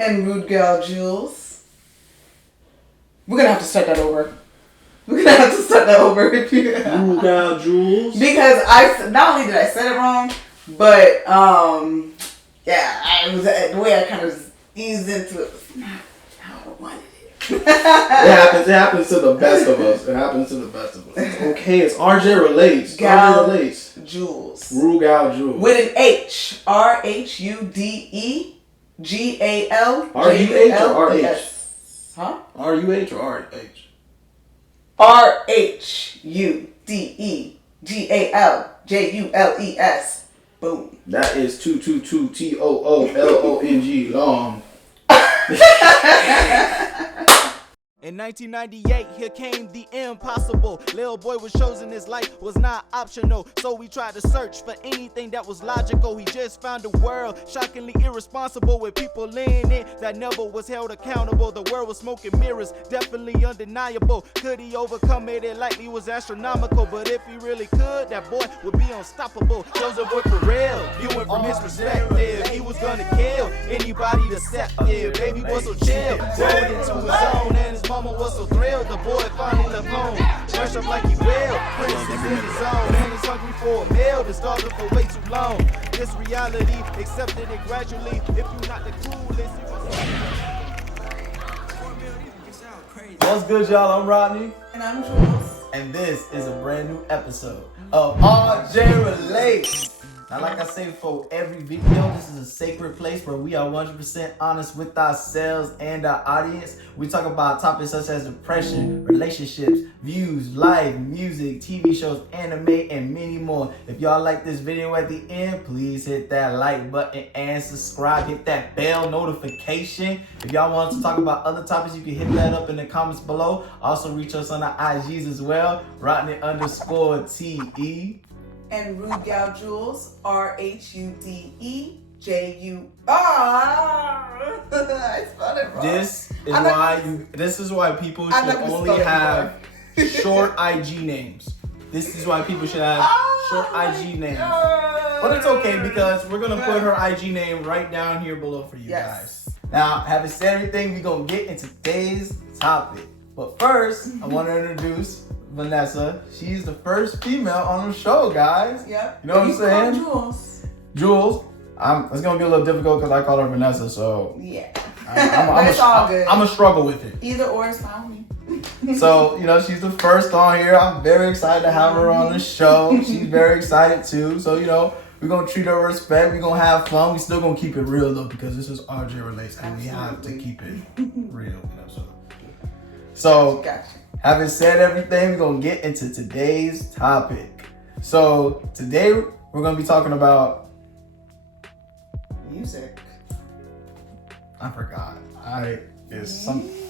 And Rude Gal Jules. We're gonna have to start that over. We're gonna have to start that over if you. Rude Gal Jules. Because not only did I say it wrong, but yeah, I was the way I kind of eased into it was not how I wanted it. It happens to the best of us. It's okay. It's RJ relates. Gal RJ relates. Jules. Rude Gal Jules. With an H. RHUDEGAL. R-U-H or R-H? Huh? R-U-H or R-H? RHUDEGALJULES. Boom. That is 222TOOLONG long. In 1998, here came the impossible. Lil boy was chosen, his life was not optional. So we tried to search for anything that was logical. He just found a world shockingly irresponsible with people in it that never was held accountable. The world was smoking mirrors, definitely undeniable. Could he overcome it? It likely was astronomical. But if he really could, that boy would be unstoppable. Chosen boy for real, viewing from his perspective. He was gonna kill anybody deceptive. Baby boy so chill, growing into his own, and his mama was so thrilled, the boy finally left home. Fresh up like he will, Prince is in his zone, and he's hungry for a meal, been starving for way too long. This reality, accepted it gradually. If you're not the coolest, What's good, y'all? I'm Rodney. And I'm Jules. And this is a brand new episode of RJ Relates. Now, like I say before every video, this is a sacred place where we are 100% honest with ourselves and our audience. We talk about topics such as depression, relationships, views, life, music, TV shows, anime, and many more. If y'all like this video at the end, please hit that like button and subscribe. Hit that bell notification. If y'all want us to talk about other topics, you can hit that up in the comments below. Also, reach us on our IGs as well, Rodney_TE. And Rude Gal Jules, RHUDEJUR. I spelled it wrong. This is why people should only have short IG names. This is why people should have short IG names. But it's okay because we're gonna put her IG name right down here below for you guys. Now, having said everything, we're gonna get into today's topic. But first, I want to introduce Vanessa. She's the first female on the show, guys. Yep. You know what I'm saying? Jules. Jules. It's gonna be a little difficult because I call her Vanessa, so yeah. It's all good. I'm gonna struggle with it. Either or is fine with me. So, she's the first on here. I'm very excited to have her on the show. She's very excited too. So, we're gonna treat her with respect. We're gonna have fun. We still gonna keep it real though, because this is RJ Relates and we have to keep it real. So gotcha. Having said everything, we're gonna get into today's topic. So today we're gonna be talking about music. I forgot. I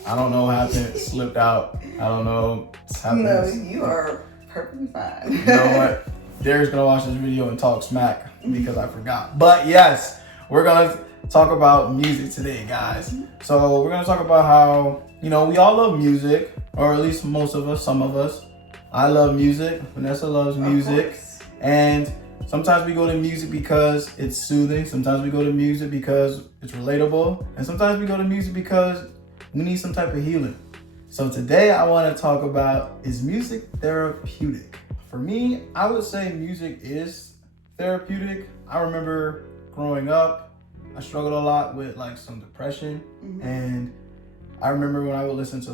don't know what happened. It slipped out. I don't know. No, you are perfectly fine. You know what? Derek's gonna watch this video and talk smack because I forgot. But yes, we're gonna talk about music today, guys. So we're gonna talk about how, we all love music, or at least most of us, some of us. I love music. Vanessa loves music. And sometimes we go to music because it's soothing. Sometimes we go to music because it's relatable. And sometimes we go to music because we need some type of healing. So today I want to talk about, is music therapeutic? For me, I would say music is therapeutic. I remember growing up, I struggled a lot with some depression. And I remember when I would listen to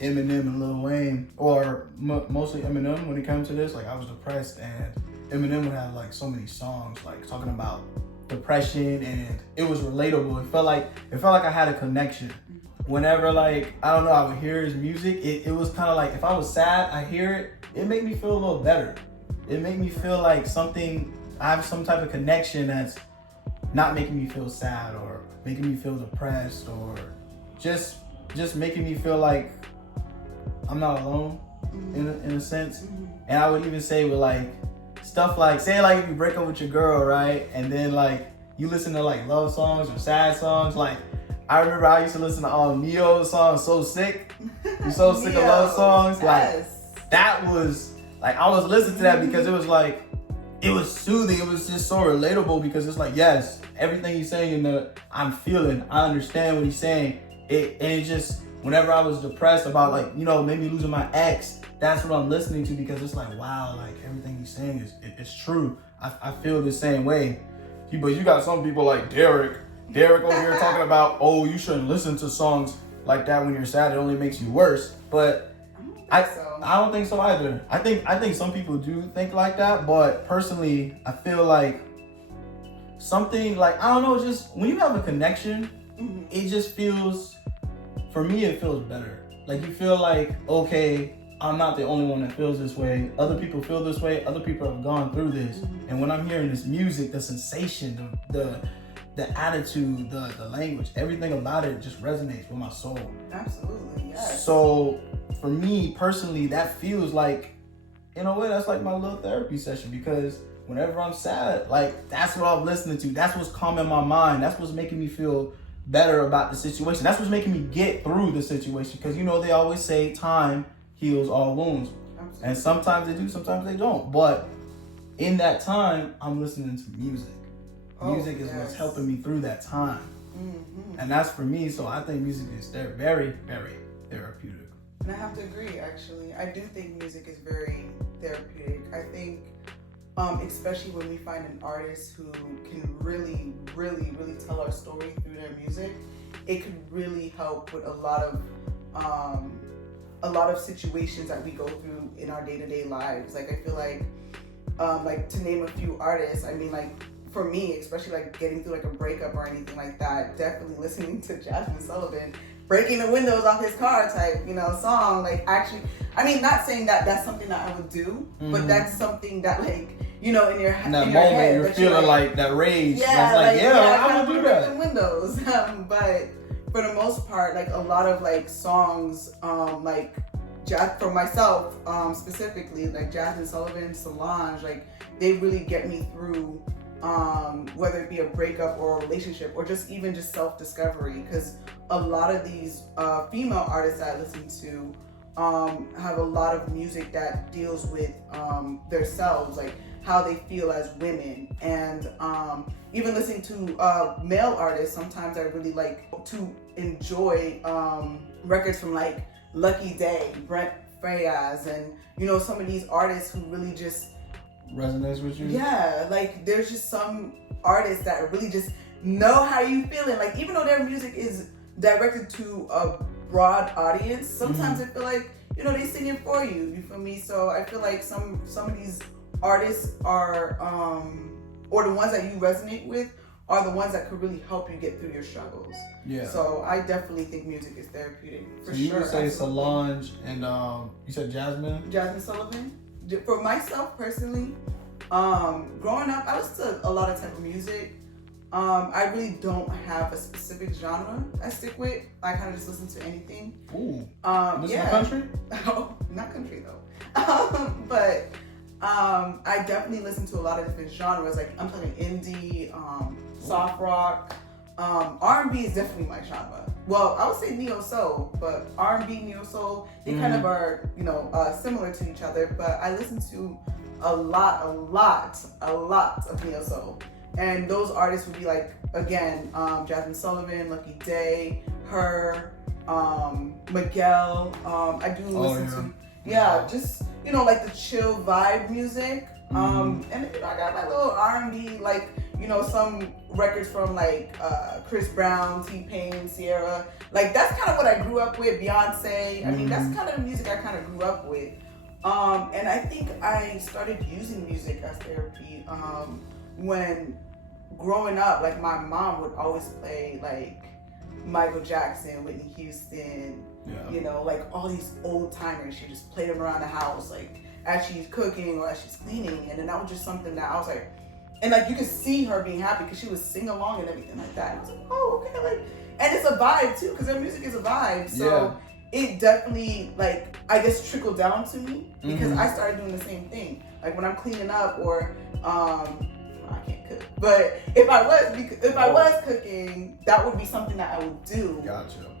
Eminem and Lil Wayne, or mostly Eminem when it comes to this, I was depressed and Eminem would have so many songs talking about depression, and it was relatable. It felt like I had a connection. Whenever I don't know, I would hear his music, it was kind of if I was sad, I hear it, it made me feel a little better. It made me feel I have some type of connection that's not making me feel sad or making me feel depressed, or just making me feel like I'm not alone in a sense. And I would even say with stuff say if you break up with your girl, right? And then you listen to love songs or sad songs. I remember I used to listen to all Neo's songs, So Sick. You're so sick of love songs. That was I was listening to that because it was it was soothing. It was just so relatable because it's yes, everything he's saying, I'm feeling, I understand what he's saying. And it just, whenever I was depressed about like, you know, maybe losing my ex, that's what I'm listening to, because it's like, wow, like everything he's saying is true. I feel the same way. But you got some people like Derek over here talking about, oh, you shouldn't listen to songs like that when you're sad. It only makes you worse. But I don't think so either. I think some people do think like that, but personally, I feel like something like, I don't know, just when you have a connection, it just feels, for me, it feels better. Like you feel like, okay, I'm not the only one that feels this way. Other people feel this way. Other people have gone through this. And when I'm hearing this music, the sensation, the attitude, the language, everything about it just resonates with my soul. Absolutely, yes. So for me personally, that feels like, in a way, that's like my little therapy session, because whenever I'm sad, like that's what I'm listening to. That's what's calming my mind. That's what's making me feel better about the situation. That's what's making me get through the situation. Because, you know, they always say time heals all wounds. Absolutely. And sometimes they do, sometimes they don't. But in that time, I'm listening to music. Music is what's helping me through that time. And that's for me. So I think music is very, very therapeutic. And I have to agree, actually. I do think music is very therapeutic. I think, especially when we find an artist who can really, really, really tell our story through their music, it could really help with a lot of situations that we go through in our day-to-day lives. Like, I feel like to name a few artists, I mean, like, for me, especially like getting through like a breakup or anything like that, definitely listening to Jasmine Sullivan, breaking the windows off his car type, you know, song, like actually, I mean, not saying that that's something that I would do, but that's something that, like, you know, in your head, in that moment, head, you're feeling like that rage. Yeah, like, I I'm gonna do that. The windows, but for the most part, like a lot of like songs, like for myself, specifically, like Jasmine Sullivan, Solange, like they really get me through, whether it be a breakup or a relationship or just even just self-discovery, because a lot of these female artists that I listen to have a lot of music that deals with themselves, like how they feel as women. And even listening to male artists, sometimes I really like to enjoy records from like Lucky Day, Brent Faiyaz, and you know, some of these artists who really just resonates with you. Yeah, like there's just some artists that really just know how you feeling. Like even though their music is directed to a broad audience, sometimes I feel like, you know, they singing for you. You feel me? So I feel like some of these artists are, or the ones that you resonate with, are the ones that could really help you get through your struggles. Yeah. So I definitely think music is therapeutic. For so you sure, would say absolutely. Solange and you said Jasmine? Jasmine Sullivan. For myself personally, growing up, I listened to a lot of type of music. I really don't have a specific genre I stick with. I kind of just listen to anything. Ooh. Listen to country? Oh, not country though. But I definitely listen to a lot of different genres. Like I'm talking indie, soft rock, R&B is definitely my genre. Well, I would say neo soul, but R&B, neo soul, they kind of are, you know, similar to each other. But I listen to a lot of neo soul, and those artists would be like, again, Jasmine Sullivan, Lucky Day, her, Miguel. I do listen to just, you know, like the chill vibe music. And you know, I got my little R&B, like, you know, some records from like Chris Brown, T-Pain, Sierra. Like that's kind of what I grew up with. Beyonce. I mean, that's kind of the music I kind of grew up with. And I think I started using music as therapy when growing up. Like my mom would always play like Michael Jackson, Whitney Houston, you know, like all these old timers. She just played them around the house, like as she's cooking or as she's cleaning. And then that was just something that I was like, and like you could see her being happy because she would sing along and everything like that. And I was like, oh, okay, like, and it's a vibe too, because her music is a vibe. So it definitely, like, I guess trickled down to me because I started doing the same thing. Like when I'm cleaning up or I can't cook, but if I was cooking, that would be something that I would do. Gotcha.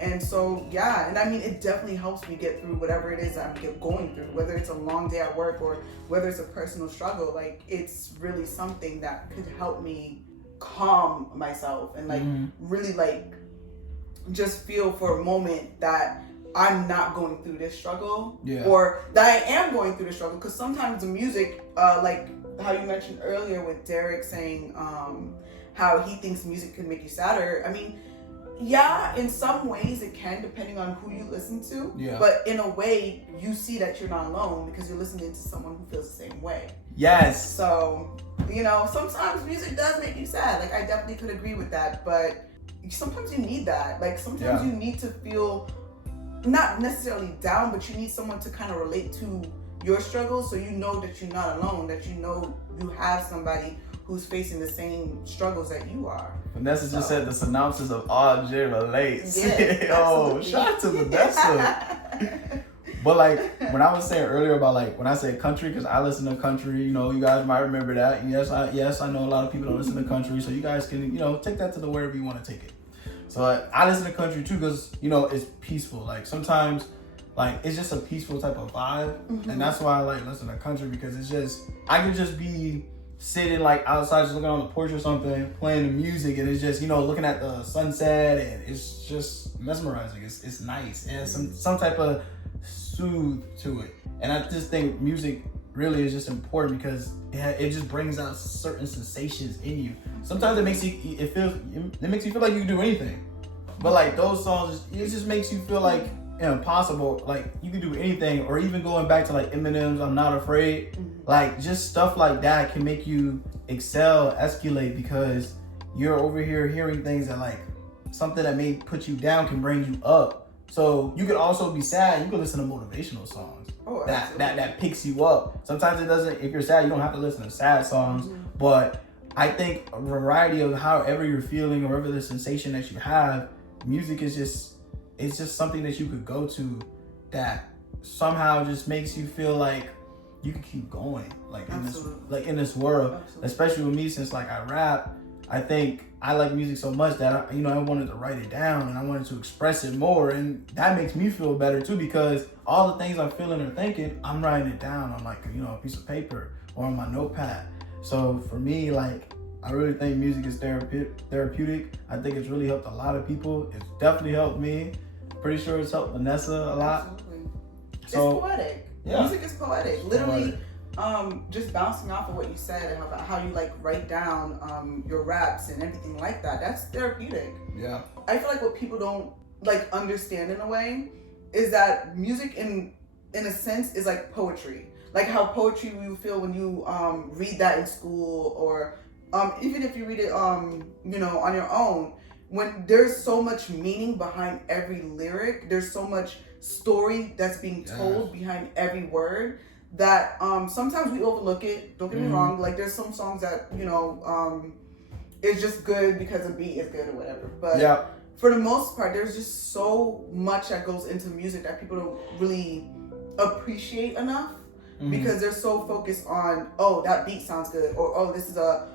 And so and I mean, it definitely helps me get through whatever it is I'm going through, whether it's a long day at work or whether it's a personal struggle. Like it's really something that could help me calm myself and like really like just feel for a moment that I'm not going through this struggle, or that I am going through the struggle. Because sometimes the music, like how you mentioned earlier with Derek saying how he thinks music can make you sadder. I mean, yeah, in some ways it can, depending on who you listen to. Yeah. But in a way, you see that you're not alone because you're listening to someone who feels the same way. Yes. So, you know, sometimes music does make you sad. Like, I definitely could agree with that. But sometimes you need that. Like, sometimes you need to feel not necessarily down, but you need someone to kind of relate to your struggles, so you know that you're not alone, that you know you have somebody who's facing the same struggles that you are. Vanessa just said the synopsis of RJ Relates. Yeah, oh, shout out to Vanessa. But like when I was saying earlier about like when I say country, because I listen to country, you know, you guys might remember that. And yes, I know a lot of people don't listen to country, so you guys can, you know, take that to the wherever you want to take it. So I listen to country too because, you know, it's peaceful. Like sometimes, like it's just a peaceful type of vibe, and that's why I like listen to country, because it's just, I could just be sitting like outside just looking on the porch or something, playing the music, and it's just, you know, looking at the sunset, and it's just mesmerizing. It's nice, and some type of soothe to it. And I just think music really is just important because it just brings out certain sensations in you. Sometimes it makes you feel like you can do anything, but like those songs, it just makes you feel like impossible, like you can do anything. Or even going back to like Eminem's I'm Not Afraid, like just stuff like that can make you excel, escalate, because you're over here hearing things that like something that may put you down can bring you up. So you could also be sad, you can listen to motivational songs that picks you up. Sometimes it doesn't, if you're sad, you don't have to listen to sad songs, but I think a variety of however you're feeling or whatever the sensation that you have, music is just, it's just something that you could go to that somehow just makes you feel like you can keep going, like in this world. Especially with me, since like I rap, I think I like music so much that I wanted to write it down and I wanted to express it more, and that makes me feel better too, because all the things I'm feeling or thinking, I'm writing it down on like a piece of paper or on my notepad. So for me, like, I really think music is therapeutic. I think it's really helped a lot of people. It's definitely helped me. Pretty sure it's helped Vanessa a lot. Absolutely. So, it's poetic. Yeah. Music is poetic. Literally, just bouncing off of what you said about how you like write down your raps and everything like that. That's therapeutic. Yeah. I feel like what people don't like understand in a way is that music in a sense is like poetry. Like how poetry you feel when you read that in school, or even if you read it on your own. When there's so much meaning behind every lyric, there's so much story that's being told behind every word that sometimes we overlook it. Don't get me wrong. Like there's some songs that it's just good because the beat is good or whatever. But for the most part, there's just so much that goes into music that people don't really appreciate enough, because they're so focused on, oh, that beat sounds good, or oh, this is a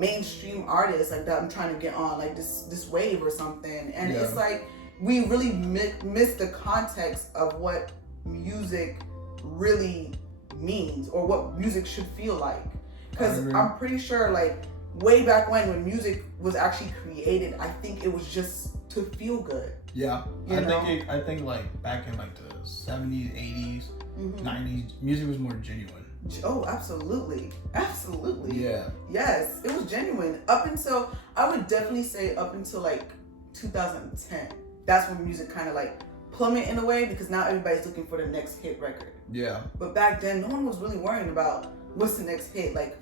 mainstream artist like that I'm trying to get on, like this wave or something. And it's like we really miss the context of what music really means, or what music should feel like. Because I'm pretty sure like way back when music was actually created, I think it was just to feel good. I think like back in like the 70s, 80s, 90s, music was more genuine. Oh, absolutely. Yeah. Yes, it was genuine. Up until, I would definitely say up until like 2010. That's when music kind of like plummet in a way, because now everybody's looking for the next hit record. Yeah. But back then, no one was really worrying about what's the next hit. Like,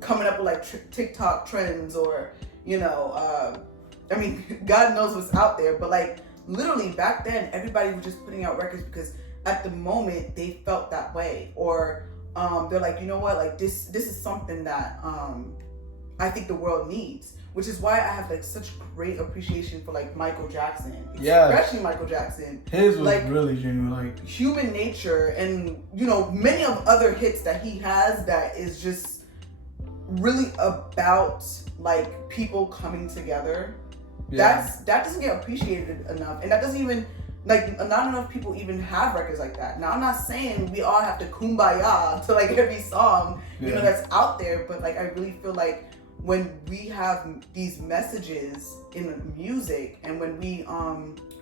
coming up with like TikTok trends, or, I mean, God knows what's out there. But like literally back then, everybody was just putting out records because at the moment they felt that way, or they're like, you know what, like this is something that I think the world needs, which is why I have like such great appreciation for like Michael Jackson, especially Michael Jackson. His was like, really genuine, like Human Nature, and many of other hits that he has that is just really about like people coming together. That doesn't get appreciated enough, and that doesn't even, like, not enough people even have records like that. Now, I'm not saying we all have to kumbaya to like every song, that's out there, but like I really feel like when we have these messages in music, and when we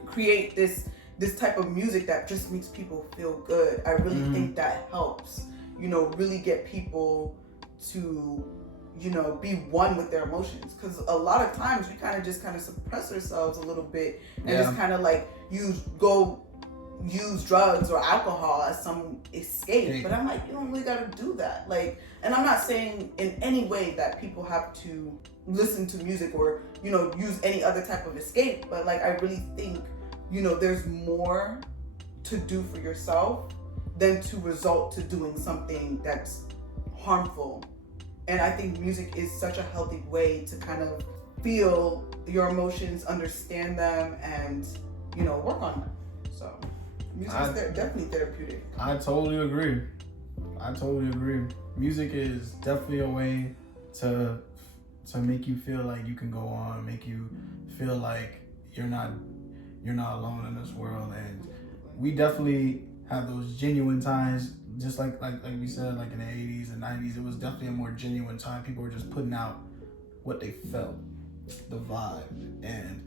create this type of music that just makes people feel good, I really think that helps, really get people to, be one with their emotions. Because a lot of times we kind of suppress ourselves a little bit and just kind of like use drugs or alcohol as some escape. But I'm like, you don't really gotta do that. Like, and I'm not saying in any way that people have to listen to music or, use any other type of escape. But like, I really think, there's more to do for yourself than to result to doing something that's harmful. And I think music is such a healthy way to kind of feel your emotions, understand them, and, work on them. So music is definitely therapeutic. I totally agree. Music is definitely a way to make you feel like you can go on, make you feel like you're not alone in this world. And we definitely have those genuine times, just like we said, like in the 80s and 90s, it was definitely a more genuine time. People were just putting out what they felt, the vibe. And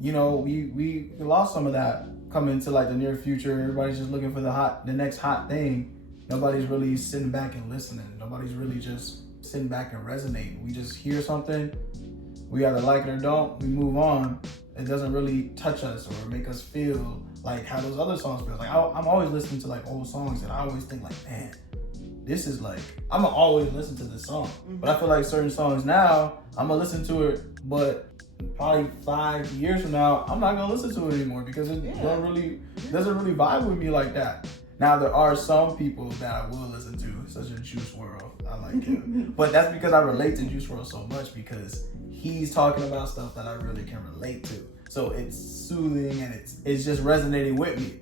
we lost some of that coming into like the near future. Everybody's just looking for the next hot thing. Nobody's really sitting back and listening. Nobody's really just sitting back and resonating. We just hear something, we either like it or don't, we move on. It doesn't really touch us or make us feel like how those other songs feel. Like I'm always listening to like old songs and I always think like, man, this is like, I'm gonna always listen to this song. But I feel like certain songs now, I'm gonna listen to it, but probably 5 years from now, I'm not gonna listen to it anymore because it doesn't really vibe with me like that. Now there are some people that I will listen to, such as Juice WRLD. I like him, but that's because I relate to Juice WRLD so much because he's talking about stuff that I really can relate to. So it's soothing and it's just resonating with me.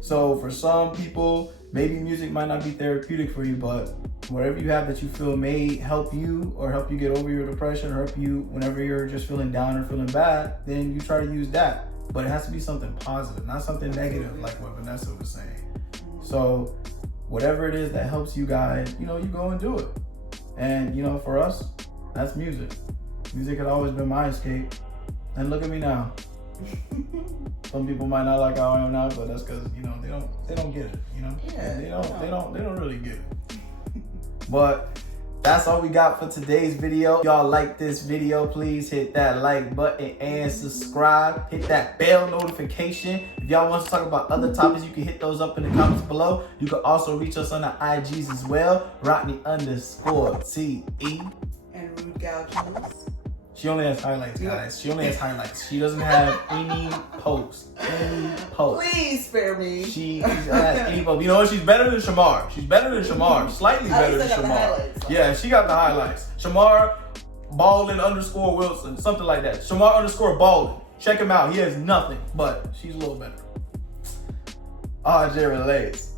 So for some people, maybe music might not be therapeutic for you, but whatever you have that you feel may help you or help you get over your depression or help you whenever you're just feeling down or feeling bad, then you try to use that. But it has to be something positive, not something negative like what Vanessa was saying. So whatever it is that helps you guys, you go and do it. And for us, that's music. Music had always been my escape. And look at me now. Some people might not like how I am now, but that's because they don't get it. They don't really get it. But that's all we got for today's video. If y'all like this video, please hit that like button and subscribe. Hit that bell notification. If y'all want to talk about other topics, you can hit those up in the comments below. You can also reach us on the IGs as well. Rodney_TE. And Rude Gal Jules. She only has highlights, guys. She only has highlights. She doesn't have any posts. Please spare me. She has any posts. You know what? She's better than Shamar. Slightly better than Shamar. Yeah, she got the highlights. Shamar Baldwin_Wilson, something like that. Shamar _Baldwin. Check him out. He has nothing, but she's a little better. RJ Relates.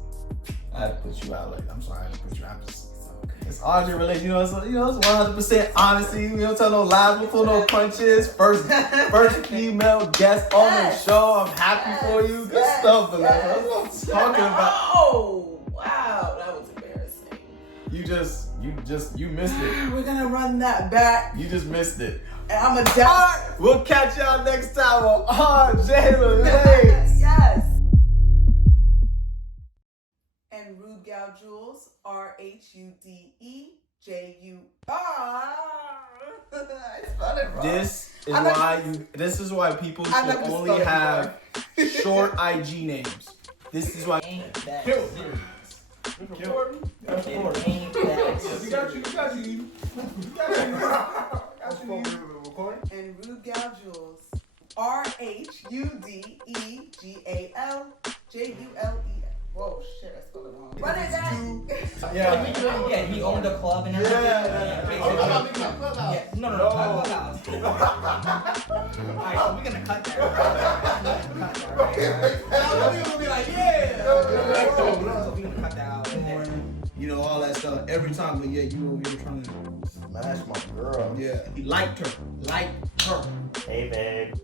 I had to put you out like, I'm sorry, I had to put you out. It's RJ Relates, it's 100% honesty. We don't tell no lies, we pull no punches. First female guest on the show. I'm happy for you. Good stuff, Vanessa. That's what I'm talking about. Oh, wow, that was embarrassing. You missed it. We're gonna run that back. You just missed it. And I'm a die. We'll catch y'all next time on RJ Relates. Yes. And Rude Gal Jules, RHUDEJUR. I spelled it wrong. This is why people should only have short IG names. This is why. Kill. And Rude Gal Jules, RHUDEGALJULE. Whoa, shit, I spelled it wrong. What is that? Yeah, he owned a club and everything. No, clubhouse. Alright, so we're gonna cut that. We're gonna be like, so we're gonna cut that out. All that stuff every time, but yeah, you over here trying to smash my girl. Yeah, he liked her. Hey, babe.